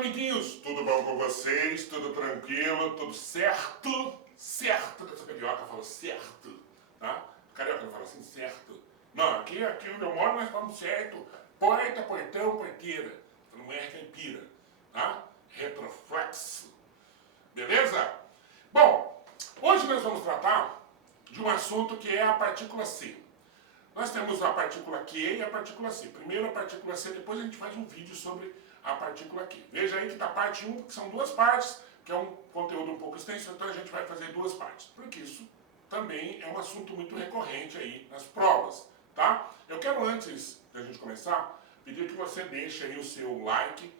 amiguinhos? Tudo bom com vocês? Tudo tranquilo? Tudo certo? Certo, que eu sou carioca, eu falo certo, tá? Carioca não fala assim, certo. Não, aqui onde eu moro nós falamos certo. Porta, portão, porteira. Não é caipira, tá? Retroflexo. Beleza? Bom, hoje nós vamos tratar de um assunto que é a partícula C. Nós temos a partícula Q e a partícula C. Primeiro a partícula C, depois a gente faz um vídeo sobre a partícula Q. Veja aí que da parte 1, que são duas partes, que é um conteúdo um pouco extenso, então a gente vai fazer duas partes. Porque isso também é um assunto muito recorrente aí nas provas, tá? Eu quero, antes da gente começar, pedir que você deixe aí o seu like,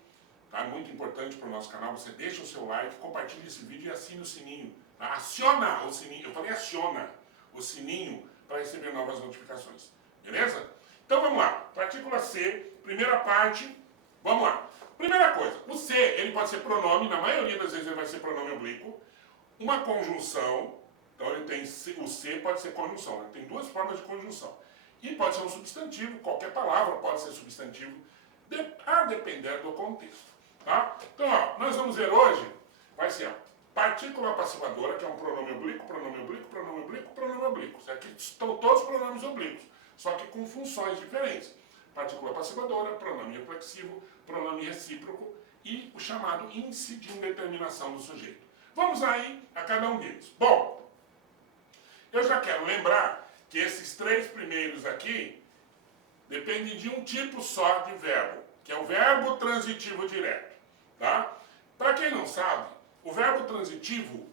tá? Muito importante para o nosso canal, você deixa o seu like, compartilhe esse vídeo e assine o sininho. Tá? Aciona o sininho, eu falei aciona o sininho para receber novas notificações, beleza? Então vamos lá, partícula C, primeira parte, vamos lá. Primeira coisa, o C, ele pode ser pronome, na maioria das vezes ele vai ser pronome oblíquo, uma conjunção, então ele tem, o C pode ser conjunção, né? Tem duas formas de conjunção. E pode ser um substantivo, qualquer palavra pode ser substantivo, a depender do contexto, tá? Então, ó, nós vamos ver hoje, vai ser a partícula passivadora, que é um pronome oblíquo, pronome oblíquo, pronome oblíquo, pronome oblíquo. Aqui estão todos os pronomes oblíquos, só que com funções diferentes. Partícula passivadora, pronome reflexivo, pronome recíproco e o chamado índice de indeterminação do sujeito. Vamos aí a cada um deles. Bom, eu já quero lembrar que esses três primeiros aqui dependem de um tipo só de verbo, que é o verbo transitivo direto, tá? Para quem não sabe, o verbo transitivo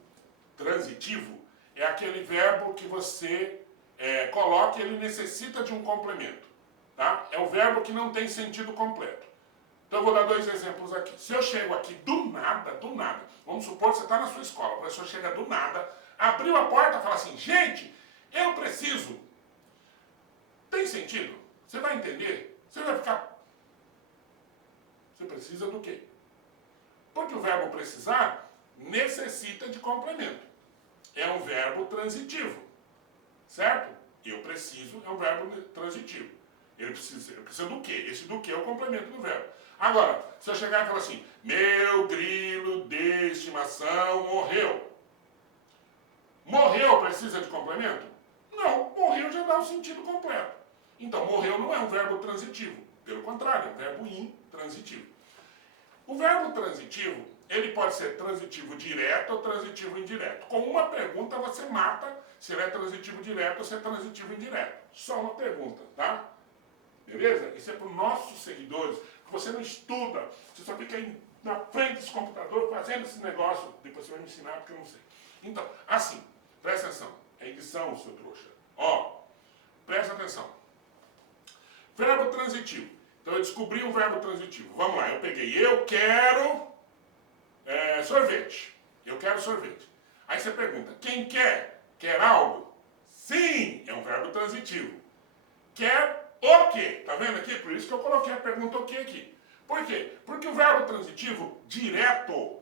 é aquele verbo que você coloca e ele necessita de um complemento, tá? É o verbo que não tem sentido completo. Então eu vou dar dois exemplos aqui. Se eu chego aqui do nada, vamos supor que você está na sua escola, o professor chega do nada, abriu a porta e fala assim, gente, eu preciso. Tem sentido? Você vai entender? Você vai ficar... Você precisa do quê? Porque o verbo precisar necessita de complemento. É um verbo transitivo, certo? Eu preciso é um verbo transitivo. Eu preciso do quê? Esse do quê é o complemento do verbo. Agora, se eu chegar e falar assim, meu grilo de estimação morreu. Morreu precisa de complemento? Não, morreu já dá o sentido completo. Então, morreu não é um verbo transitivo. Pelo contrário, é um verbo intransitivo. O verbo transitivo, ele pode ser transitivo direto ou transitivo indireto. Com uma pergunta você mata se ele é transitivo direto ou se é transitivo indireto. Só uma pergunta, tá? Beleza? Isso é para os nossos seguidores, que você não estuda, você só fica aí na frente desse computador fazendo esse negócio, depois você vai me ensinar porque eu não sei. Então, assim, presta atenção, é edição, seu trouxa. Ó, presta atenção. Verbo transitivo. Então eu descobri um verbo transitivo. Vamos lá, eu peguei, eu quero sorvete. Eu quero sorvete. Aí você pergunta, quem quer? Quer algo? Sim, é um verbo transitivo. Quer o quê? Tá vendo aqui? Por isso que eu coloquei a pergunta o quê aqui. Por quê? Porque o verbo transitivo direto,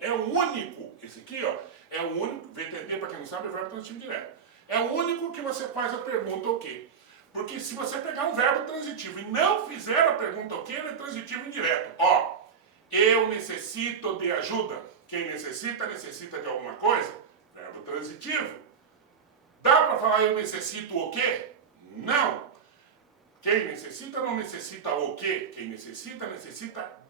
é o único. Esse aqui, ó, é o único, VTD, para quem não sabe, é o verbo transitivo direto. É o único que você faz a pergunta o quê? Porque se você pegar um verbo transitivo e não fizer a pergunta o quê, ele é transitivo indireto. Ó, eu necessito de ajuda. Quem necessita de alguma coisa. Verbo transitivo. Dá para falar eu necessito o quê? Não. Quem necessita não necessita o quê? Quem necessita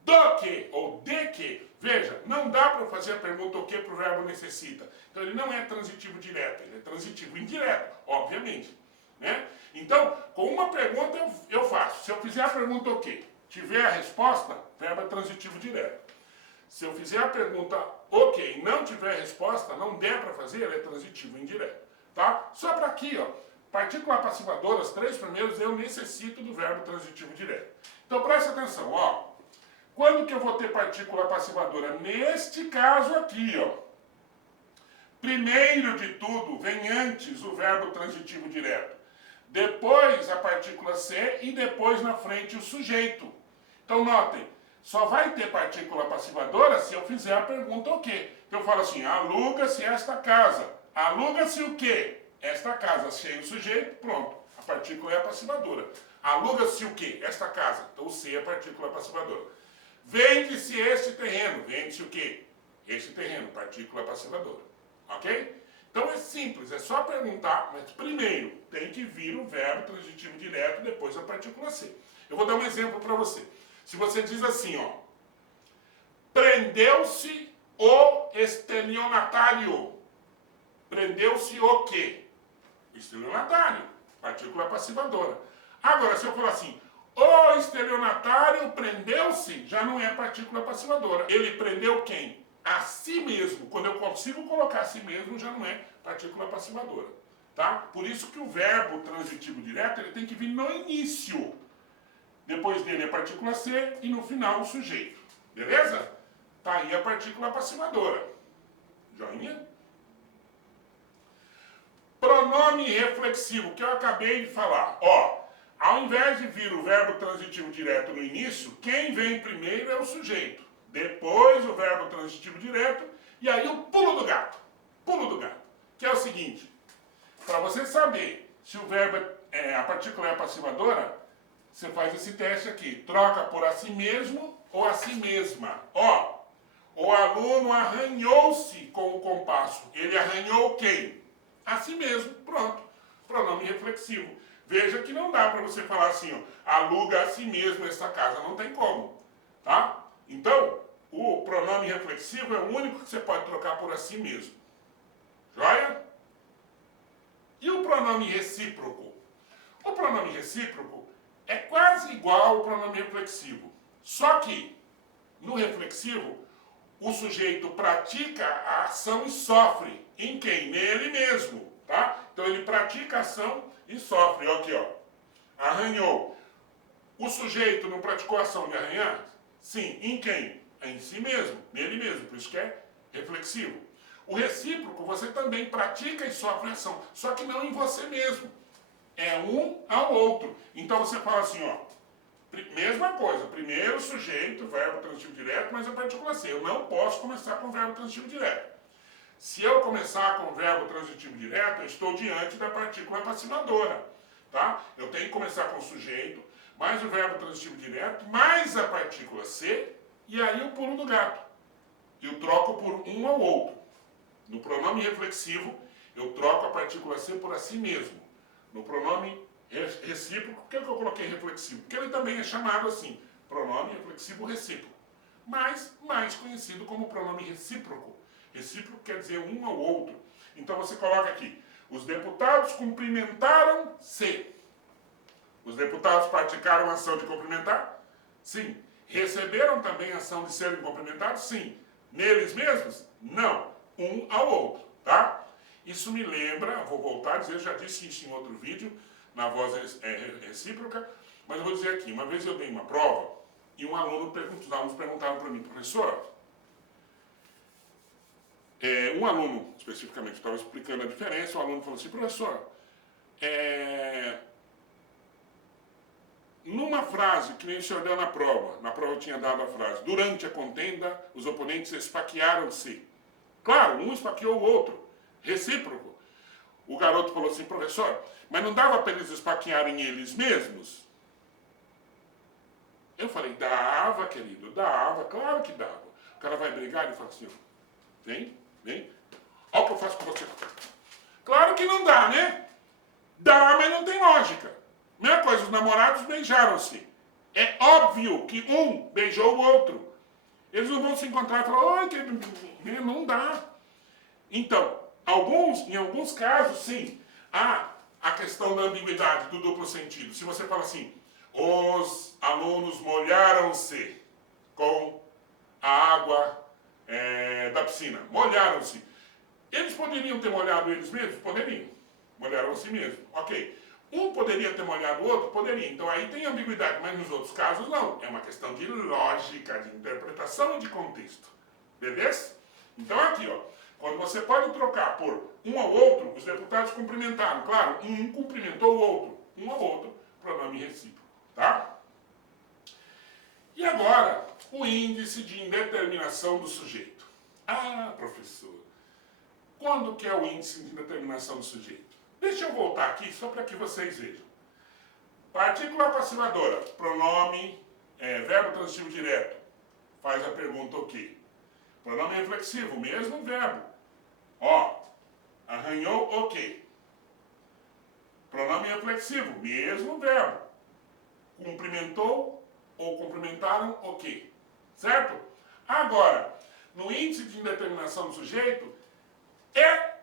do quê? Ou de quê? Veja, não dá para fazer a pergunta o quê para o verbo necessita. Então ele não é transitivo direto, ele é transitivo indireto, obviamente. Né? Então, com uma pergunta eu faço. Se eu fizer a pergunta o quê? Tiver a resposta, verbo é transitivo direto. Se eu fizer a pergunta o quê e não tiver a resposta, não der para fazer, ele é transitivo indireto. Tá? Só para aqui, ó, partícula passivadora, os três primeiros, eu necessito do verbo transitivo direto. Então presta atenção, ó. Quando que eu vou ter partícula passivadora? Neste caso aqui, ó. Primeiro de tudo, vem antes o verbo transitivo direto. Depois a partícula C e depois na frente o sujeito. Então notem, só vai ter partícula passivadora se eu fizer a pergunta o quê. Então eu falo assim, aluga-se esta casa. Aluga-se o quê? Esta casa, cheio o sujeito, pronto. A partícula é a passivadora. Aluga-se o quê? Esta casa. Então o C é a partícula passivadora. Vende-se este terreno. Vende-se o quê? Este terreno, partícula passivadora. Ok? Então é simples, é só perguntar, mas primeiro tem que vir o verbo transitivo direto, depois a partícula ser. Eu vou dar um exemplo para você. Se você diz assim, ó, prendeu-se o estelionatário. Prendeu-se o quê? Estelionatário, partícula passivadora. Agora, se eu falar assim, o estelionatário prendeu-se, já não é partícula passivadora. Ele prendeu quem? A si mesmo. Quando eu consigo colocar a si mesmo, já não é partícula passivadora. Tá? Por isso que o verbo transitivo direto ele tem que vir no início. Depois dele a partícula ser e no final o sujeito. Beleza? Tá aí a partícula passivadora. Joinha? Pronome reflexivo, que eu acabei de falar. Ó, ao invés de vir o verbo transitivo direto no início, quem vem primeiro é o sujeito. Depois o verbo transitivo direto e aí o pulo do gato. Pulo do gato. Que é o seguinte, para você saber se o verbo a partícula é passivadora, você faz esse teste aqui. Troca por a si mesmo ou a si mesma. Ó, o aluno arranhou-se com o compasso. Ele arranhou quem? A si mesmo. Pronto. Pronome reflexivo. Veja que não dá para você falar assim, ó, aluga a si mesmo esta casa. Não tem como. Tá? Então, o pronome reflexivo é o único que você pode trocar por a si mesmo. Joia? E o pronome recíproco? O pronome recíproco é quase igual ao pronome reflexivo. Só que, no reflexivo, o sujeito pratica a ação e sofre. Em quem? Nele mesmo. Tá? Então ele pratica a ação e sofre. Olha aqui, ó. Arranhou. O sujeito não praticou a ação de arranhar? Sim. Em quem? Em si mesmo. Nele mesmo. Por isso que é reflexivo. O recíproco, você também pratica e sofre a ação. Só que não em você mesmo. É um ao outro. Então você fala assim, ó. Mesma coisa. Primeiro sujeito, verbo transitivo direto, mas a partícula ser. Eu não posso começar com o verbo transitivo direto. Se eu começar com o verbo transitivo direto, eu estou diante da partícula passivadora. Tá? Eu tenho que começar com o sujeito, mais o verbo transitivo direto, mais a partícula ser, e aí o pulo do gato. Eu troco por um ao outro. No pronome reflexivo, eu troco a partícula ser por a si mesmo. No pronome recíproco, por que eu coloquei reflexivo? Porque ele também é chamado assim, pronome reflexivo recíproco. Mas mais conhecido como pronome recíproco. Recíproco quer dizer um ao outro. Então você coloca aqui, os deputados cumprimentaram-se. Os deputados praticaram a ação de cumprimentar? Sim. Receberam também a ação de serem cumprimentados? Sim. Neles mesmos? Não. Um ao outro, tá? Isso me lembra, vou voltar a dizer, eu já disse isso em outro vídeo, na voz recíproca, mas eu vou dizer aqui, uma vez eu dei uma prova e um aluno perguntaram para mim, professor, um aluno especificamente estava explicando a diferença, o aluno falou assim, professor, numa frase que nem o senhor deu na prova eu tinha dado a frase, durante a contenda os oponentes esfaquearam-se. Claro, um esfaqueou o outro, recíproco. O garoto falou assim, professor, mas não dava para eles esfaquearem eles mesmos? Eu falei, dava, querido, dava, claro que dava. O cara vai brigar e ele fala assim, vem, olha o que eu faço com você. Claro que não dá, né? Dá, mas não tem lógica. Mesma coisa, os namorados beijaram-se. É óbvio que um beijou o outro. Eles não vão se encontrar e falar, oi, querido, não dá. Então, em alguns casos, sim, há a questão da ambiguidade, do duplo sentido. Se você fala assim, os alunos molharam-se com a água da piscina. Molharam-se. Eles poderiam ter molhado eles mesmos? Poderiam. Molharam a si mesmo. Ok. Um poderia ter molhado o outro? Poderia. Então aí tem ambiguidade, mas nos outros casos não. É uma questão de lógica, de interpretação e de contexto. Beleza? Então aqui, ó. Quando você pode trocar por um ao outro, os deputados cumprimentaram. Claro, um cumprimentou o outro. Um ao outro, pronome recíproco. Tá? E agora, o índice de indeterminação do sujeito. Ah, professor, quando que é o índice de indeterminação do sujeito? Deixa eu voltar aqui só para que vocês vejam. Partícula passivadora, pronome, verbo transitivo direto. faz a pergunta o quê? Pronome reflexivo, mesmo verbo. Ó, arranhou o quê? Pronome reflexivo, mesmo verbo. Cumprimentou ou cumprimentaram o quê? Certo? Agora, no índice de indeterminação do sujeito, é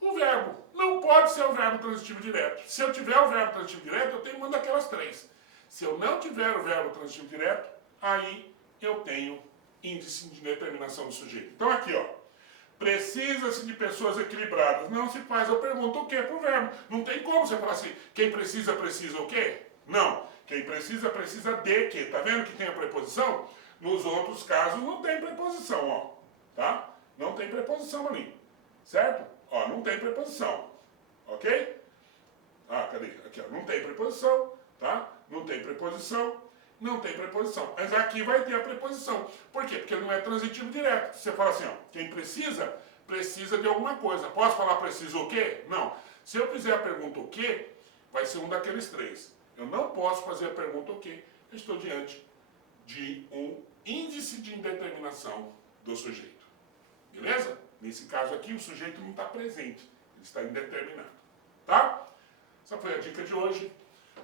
o verbo. Não pode ser o verbo transitivo direto. Se eu tiver o verbo transitivo direto, eu tenho uma daquelas três. Se eu não tiver o verbo transitivo direto, aí eu tenho índice de indeterminação do sujeito. Então aqui, ó. Precisa-se de pessoas equilibradas. Não se faz a pergunta o quê para o verbo. Não tem como você falar assim, quem precisa, precisa o quê? Não. Quem precisa, precisa de quê? Tá vendo que tem a preposição? Nos outros casos não tem preposição, ó. Tá? Não tem preposição ali. Certo? Ó, não tem preposição. Ok? Ah, cadê? Aqui, ó. Não tem preposição, tá? Não tem preposição. Não tem preposição. Mas aqui vai ter a preposição. Por quê? Porque não é transitivo direto. Você fala assim, ó, quem precisa, precisa de alguma coisa. Posso falar preciso o quê? Não. Se eu fizer a pergunta o quê, vai ser um daqueles três. Eu não posso fazer a pergunta o quê. Eu estou diante de um índice de indeterminação do sujeito. Beleza? Nesse caso aqui, o sujeito não está presente. Ele está indeterminado. Tá? Essa foi a dica de hoje.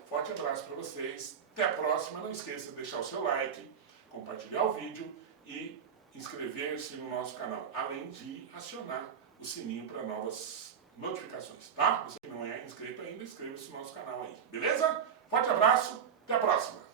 Forte abraço para vocês. Até a próxima. Não esqueça de deixar o seu like, compartilhar o vídeo e inscrever-se no nosso canal. Além de acionar o sininho para novas notificações, tá? Você que não é inscrito ainda, inscreva-se no nosso canal aí. Beleza? Forte abraço. Até a próxima.